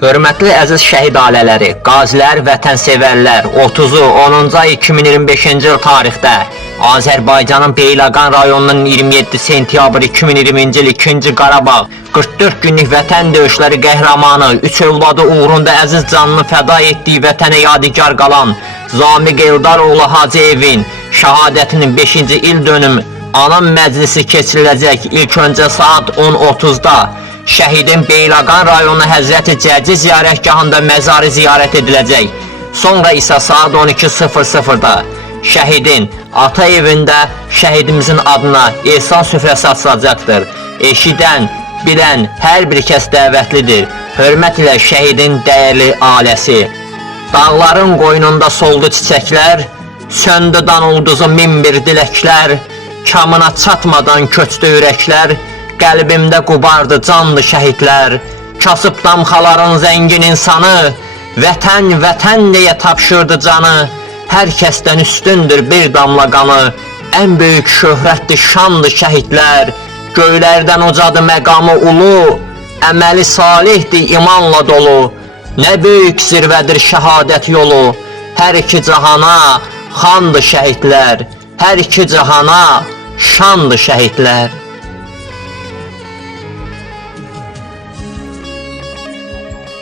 Hörmətli əziz şəhid ailələri, qazilər, vətənsevərlər, 30-u 10-cu ay 2025-ci il tarixdə Azərbaycanın Beyləqan rayonunun 27 sentyabr 2020-ci il 2-ci Qarabağ 44 günlük vətən döyüşləri qəhrəmanı, 3 övladı uğrunda əziz canını fəda etdiyi vətənə yadigar qalan Zamiq Eldaroğlu Hacıyevin şəhadətinin 5-ci il dönümü Anam məclisi keçiriləcək ilk öncə saat 10:30-da şəhidin Beyləqan rayonu Həzrəti Cərci ziyarətgahında məzarı ziyarət ediləcək. Sonra isə saat 12:00-da şəhidin ata evində şəhidimizin adına ehsan süfrəsi açılacaqdır. Eşidən, bilən hər bir kəs dəvətlidir. Hörmət ilə şəhidin dəyərli ailəsi. Dağların qoynunda soldu çiçəklər, söndü dan ulduzu min bir diləklər, kamına çatmadan köçdü ürəklər, qəlbimdə qubardı canlı şəhidlər, kasıb damxaların zəngin insanı, vətən, vətən deyə tapşırdı canı, hər kəsdən üstündür bir damla qanı, ən böyük şöhrətdir, şanlı şəhidlər, göylərdən ucadı məqamı ulu, əməli salihdir, imanla dolu, nə böyük zirvədir şəhadət yolu, hər iki cahana xandı şəhidlər, hər iki cahana şandı şəhidlər.